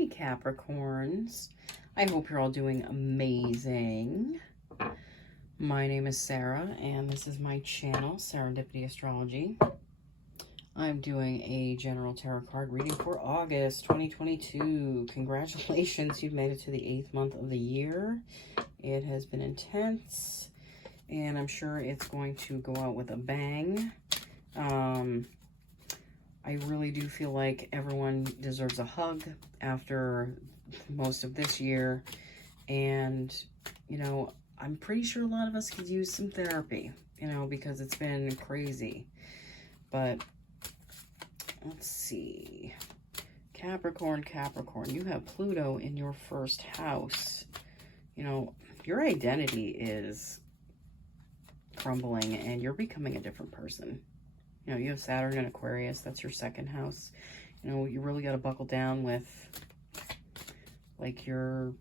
Hey Capricorns, I hope you're all doing amazing. My name is Sarah and this is my channel, Serendipity Astrology. I'm doing a general tarot card reading for August 2022. Congratulations, you've made it to the 8th month of the year. It has been intense and I'm sure it's going to go out with a bang. I really do feel like everyone deserves a hug after most of this year. And, you know, I'm pretty sure a lot of us could use some therapy, you know, because it's been crazy. But let's see. Capricorn, you have Pluto in your first house. You know, your identity is crumbling and you're becoming a different person. You know, you have Saturn in Aquarius. That's your second house. You know, you really got to buckle down with, like, your,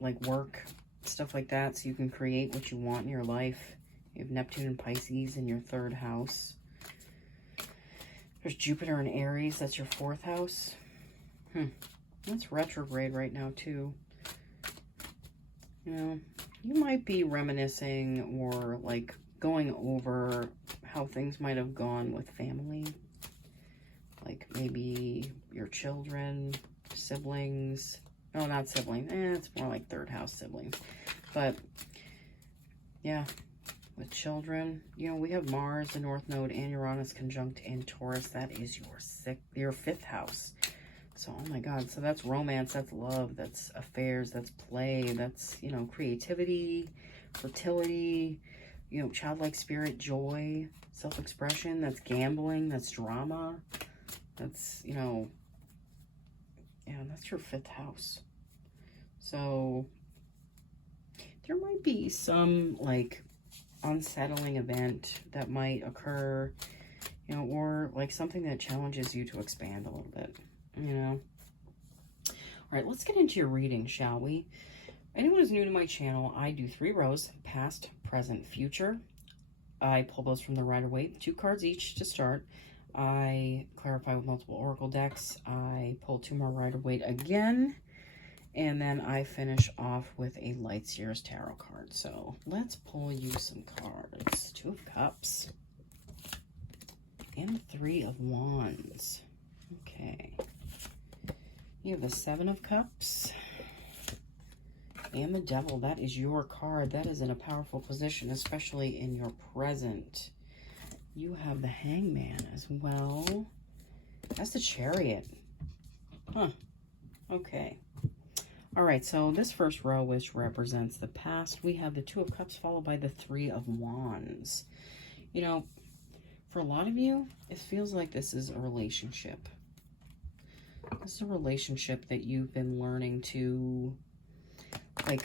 like, work, stuff like that, so you can create what you want in your life. You have Neptune and Pisces in your third house. There's Jupiter in Aries. That's your fourth house. That's retrograde right now, too. You know, you might be reminiscing or, like, going over how things might have gone with family, like maybe your children, siblings. No, not siblings. It's more like third house siblings. But yeah, with children, you know, we have Mars, the North Node, and Uranus conjunct in Taurus. That is your fifth house. So, oh my God. So that's romance, that's love, that's affairs, that's play, that's, you know, creativity, fertility, you know, childlike spirit, joy, self-expression. That's gambling, that's drama, that's, you know, yeah, that's your fifth house. So there might be some, like, unsettling event that might occur, you know, or like something that challenges you to expand a little bit, you know. All right, let's get into your reading, shall we? Anyone who's new to my channel, I do 3 rows, past, present, future. I pull those from the Rider-Waite, 2 cards each to start. I clarify with multiple oracle decks. I pull 2 more Rider-Waite again. And then I finish off with a Light Seers Tarot card. So let's pull you some cards. 2 of Cups. And 3 of Wands. Okay. You have the 7 of Cups. And the Devil. That is your card. That is in a powerful position, especially in your present. You have the Hangman as well. That's the Chariot. Huh. Okay. All right, so this first row, which represents the past, we have the 2 of Cups followed by the 3 of Wands. You know, for a lot of you, it feels like this is a relationship. This is a relationship that you've been learning to, like,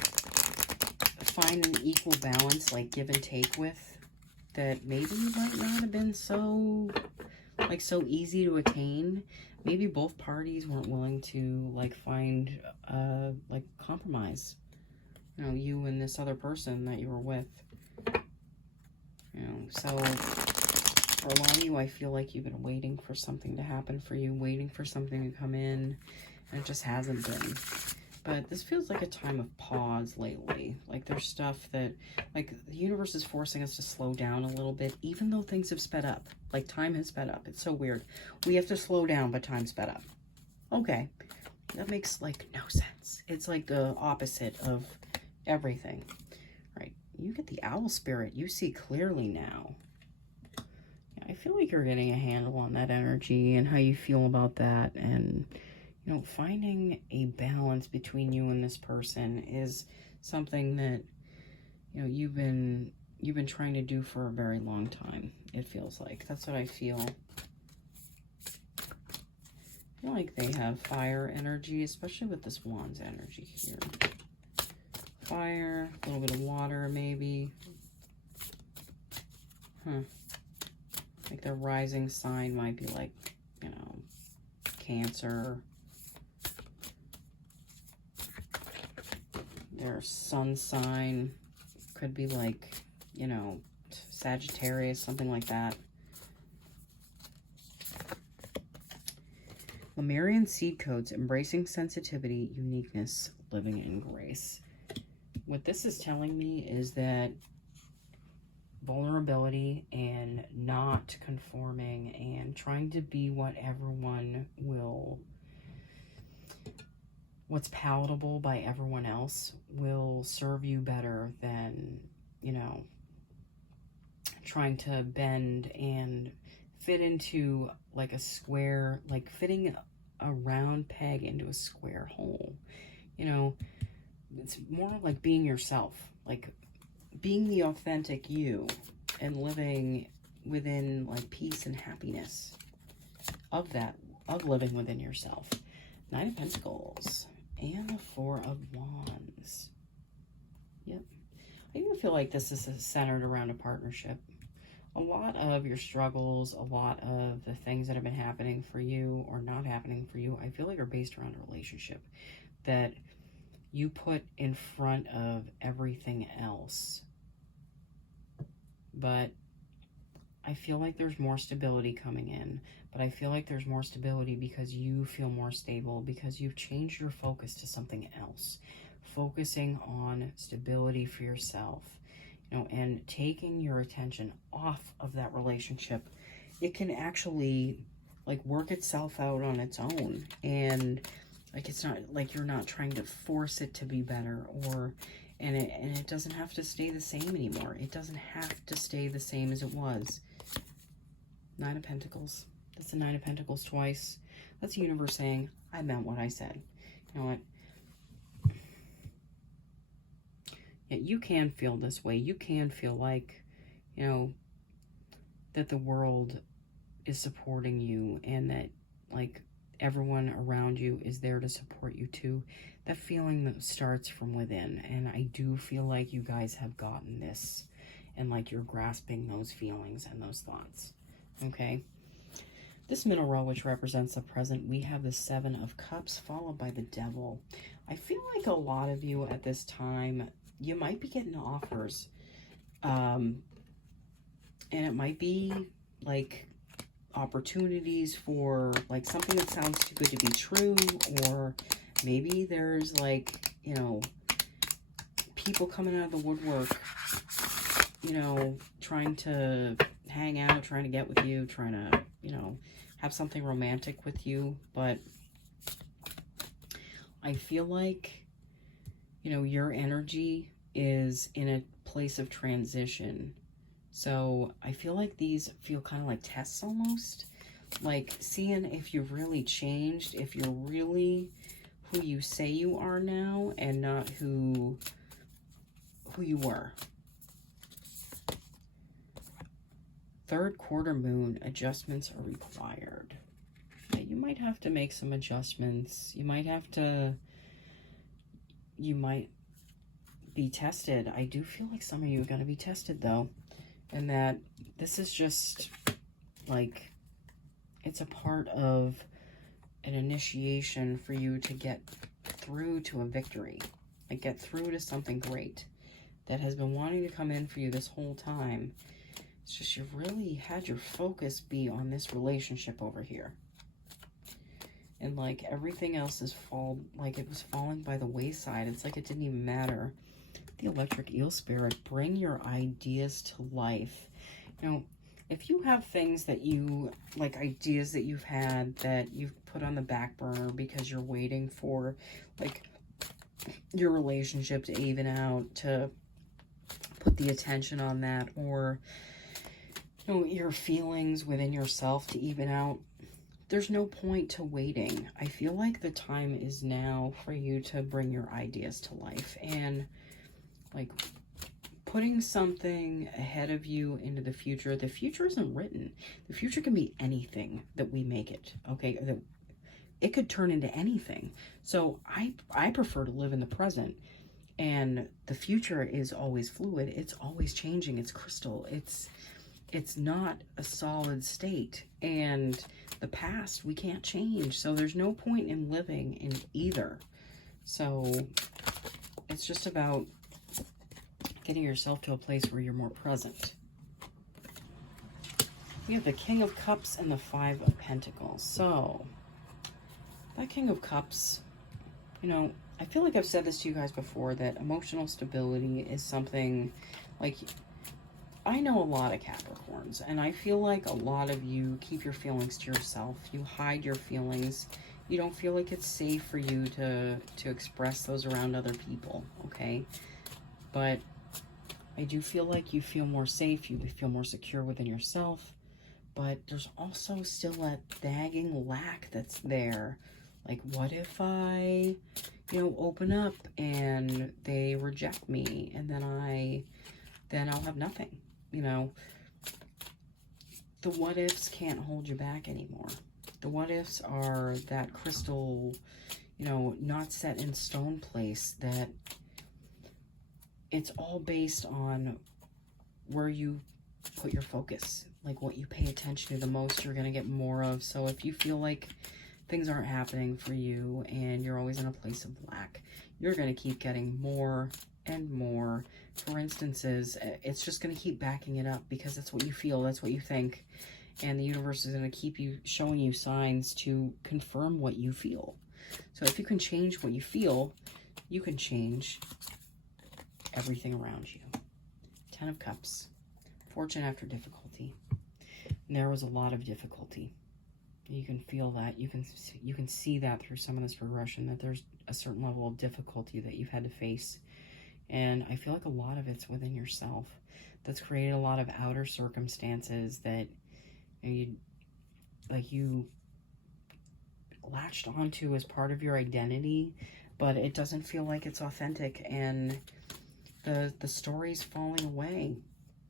find an equal balance, like give and take with, that maybe might not have been so, like, so easy to attain. Maybe both parties weren't willing to, like, find, like, compromise. You know, you and this other person that you were with. You know, so for a lot of you, I feel like you've been waiting for something to happen for you, waiting for something to come in, and it just hasn't been. But this feels like a time of pause lately. Like, there's stuff that, like, the universe is forcing us to slow down a little bit, even though things have sped up. Like, time has sped up. It's so weird. We have to slow down, but time sped up. Okay. That makes, like, no sense. It's like the opposite of everything. Right. You get the Owl Spirit. You see clearly now. Yeah, I feel like you're getting a handle on that energy and how you feel about that, and you know, finding a balance between you and this person is something that, you know, you've been trying to do for a very long time, it feels like. That's what I feel. I feel like they have fire energy, especially with this Wands energy here. Fire, a little bit of water, maybe. Like their rising sign might be like, you know, Cancer. Their sun sign could be like, you know, Sagittarius, something like that. Lemurian seed codes, embracing sensitivity, uniqueness, living in grace. What this is telling me is that vulnerability and not conforming and trying to be what everyone will, what's palatable by everyone else will serve you better than, you know, trying to bend and fit into like a square, like fitting a round peg into a square hole. You know, it's more like being yourself, like being the authentic you and living within like peace and happiness of that, of living within yourself. Nine of Pentacles and the Four of Wands. Yep. I even feel like this is centered around a partnership. A lot of your struggles, a lot of the things that have been happening for you or not happening for you, I feel like are based around a relationship that you put in front of everything else. But I feel like there's more stability coming in. But I feel like there's more stability because you feel more stable, because you've changed your focus to something else. Focusing on stability for yourself, you know, and taking your attention off of that relationship. It can actually like work itself out on its own. And like, it's not like you're not trying to force it to be better, or, and it doesn't have to stay the same anymore. It doesn't have to stay the same as it was. Nine of Pentacles. That's the Nine of Pentacles twice. That's the universe saying, I meant what I said. You know what? Yeah, you can feel this way. You can feel like, you know, that the world is supporting you and that like everyone around you is there to support you too. That feeling that starts from within. And I do feel like you guys have gotten this and like you're grasping those feelings and those thoughts. Okay. This middle row, which represents the present, we have the Seven of Cups followed by the Devil. I feel like a lot of you at this time, you might be getting offers. And it might be like opportunities for like something that sounds too good to be true, or maybe there's like, you know, people coming out of the woodwork, you know, trying to hang out, trying to get with you, trying to, you know, have something romantic with you. But I feel like, you know, your energy is in a place of transition. So I feel like these feel kind of like tests almost, like seeing if you've really changed, if you're really who you say you are now and not who you were. Third quarter moon, adjustments are required. Yeah, you might have to make some adjustments. You might be tested. I do feel like some of you are going to be tested though. And that this is just like, it's a part of an initiation for you to get through to a victory. Like get through to something great that has been wanting to come in for you this whole time. It's just you've really had your focus be on this relationship over here. And like everything else is like it was falling by the wayside. It's like it didn't even matter. The electric eel spirit, bring your ideas to life. You know, if you have things that you, like ideas that you've had that you've put on the back burner because you're waiting for like your relationship to even out, to put the attention on that, or you know, your feelings within yourself to even out, there's no point to waiting. I feel like the time is now for you to bring your ideas to life and like putting something ahead of you into the future. The future isn't written. The future can be anything that we make it, okay? It could turn into anything. So I prefer to live in the present, and the future is always fluid. It's always changing. It's crystal. It's not a solid state, and the past we can't change. So there's no point in living in either. So it's just about getting yourself to a place where you're more present. We have the King of Cups and the Five of Pentacles. So That King of Cups, you know, I feel like I've said this to you guys before, that emotional stability is something, like, I know a lot of Capricorns, and I feel like a lot of you keep your feelings to yourself. You hide your feelings. You don't feel like it's safe for you to express those around other people, okay? But I do feel like you feel more safe, you feel more secure within yourself, but there's also still that nagging lack that's there. Like, what if I, you know, open up and they reject me, and then I'll have nothing, you know? The what ifs can't hold you back anymore. The what ifs are that crystal, you know, not set in stone place, that it's all based on where you put your focus, like what you pay attention to the most, you're going to get more of. So if you feel like things aren't happening for you and you're always in a place of lack, you're going to keep getting more and more. For instances, it's just going to keep backing it up, because that's what you feel, that's what you think, and the universe is going to keep you showing you signs to confirm what you feel. So if you can change what you feel, you can change everything around you. 10 of Cups, fortune after difficulty. And there was a lot of difficulty. You can feel that. You can see that through some of this progression, that there's a certain level of difficulty that you've had to face. And I feel like a lot of it's within yourself. That's created a lot of outer circumstances that you latched onto as part of your identity, but it doesn't feel like it's authentic, and the story's falling away.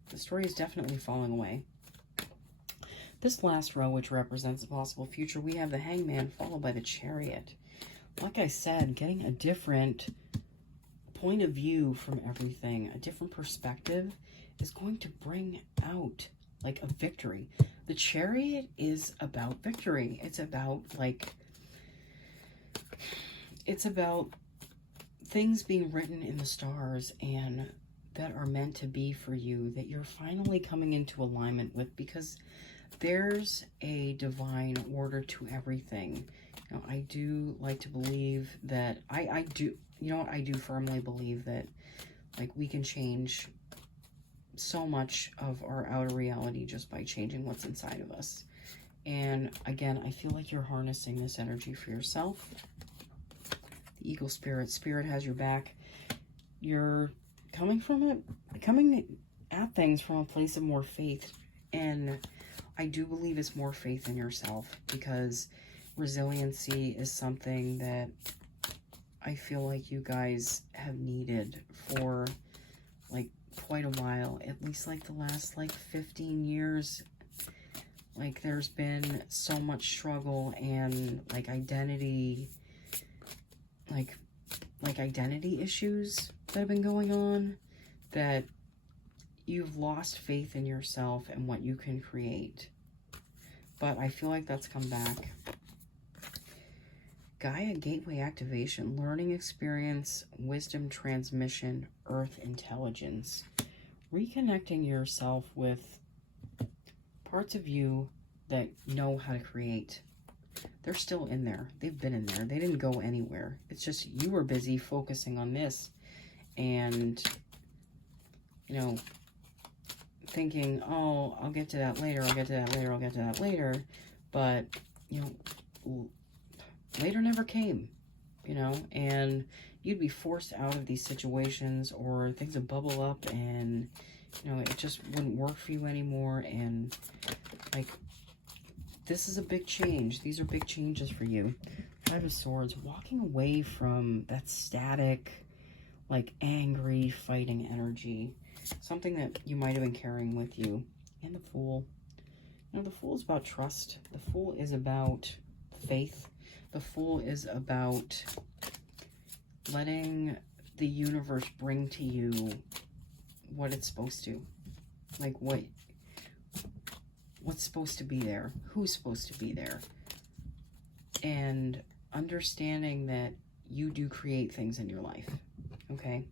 The story is definitely falling away. This last row, which represents a possible future, we have the Hangman followed by the Chariot. Like I said, getting a different point of view from everything, a different perspective, is going to bring out like a victory. The Chariot is about victory. It's about things being written in the stars and that are meant to be for you, that you're finally coming into alignment with, because there's a divine order to everything. You know, I do like to believe that I do firmly believe that, like, we can change so much of our outer reality just by changing what's inside of us. And again, I feel like you're harnessing this energy for yourself. The Eagle Spirit has your back. You're coming at things from a place of more faith, and I do believe it's more faith in yourself, because resiliency is something that I feel like you guys have needed for like quite a while, at least like the last like 15 years. Like, there's been so much struggle and like identity issues that have been going on, that you've lost faith in yourself and what you can create. But I feel like that's come back. Gaia Gateway activation, learning experience, wisdom transmission, earth intelligence. Reconnecting yourself with parts of you that know how to create. They're still in there. They've been in there. They didn't go anywhere. It's just you were busy focusing on this and, you know, thinking, oh, I'll get to that later, I'll get to that later, I'll get to that later. But, you know, later never came, you know, and you'd be forced out of these situations, or things would bubble up and, you know, it just wouldn't work for you anymore. And like, this is a big change. These are big changes for you. Five of Swords, walking away from that static, like angry, fighting energy. Something that you might have been carrying with you. And the Fool. You know, the Fool is about trust. The Fool is about faith. The Fool is about letting the universe bring to you what it's supposed to. Like, what's supposed to be there, who's supposed to be there, and understanding that you do create things in your life, okay?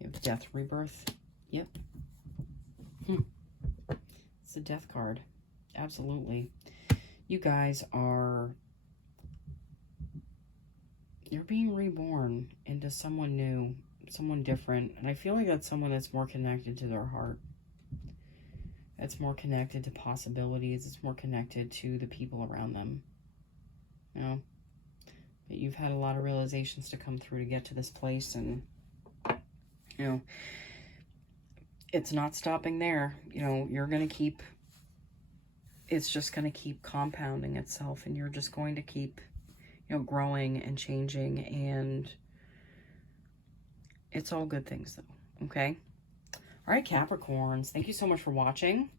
You have Death, Rebirth. Yep. It's a Death card. Absolutely. you guys are, you're being reborn into someone new, someone different. And I feel like that's someone that's more connected to their heart. It's more connected to possibilities. It's more connected to the people around them. You know, that you've had a lot of realizations to come through to get to this place. And, you know, it's not stopping there. You know, you're going to keep, it's just going to keep compounding itself. And you're just going to keep, you know, growing and changing. And it's all good things, though. Okay? All right, Capricorns, thank you so much for watching.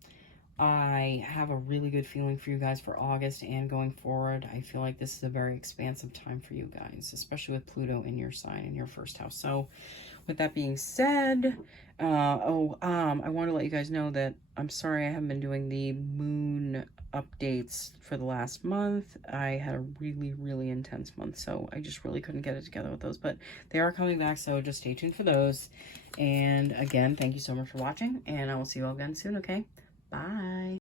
I have a really good feeling for you guys for August and going forward. I feel like this is a very expansive time for you guys, especially with Pluto in your sign, in your first house. So with that being said, I want to let you guys know that I'm sorry I haven't been doing the moon updates for the last month. I had a really, really intense month, so I just really couldn't get it together with those, but they are coming back, so just stay tuned for those. And again, thank you so much for watching, and I will see you all again soon, okay? Bye.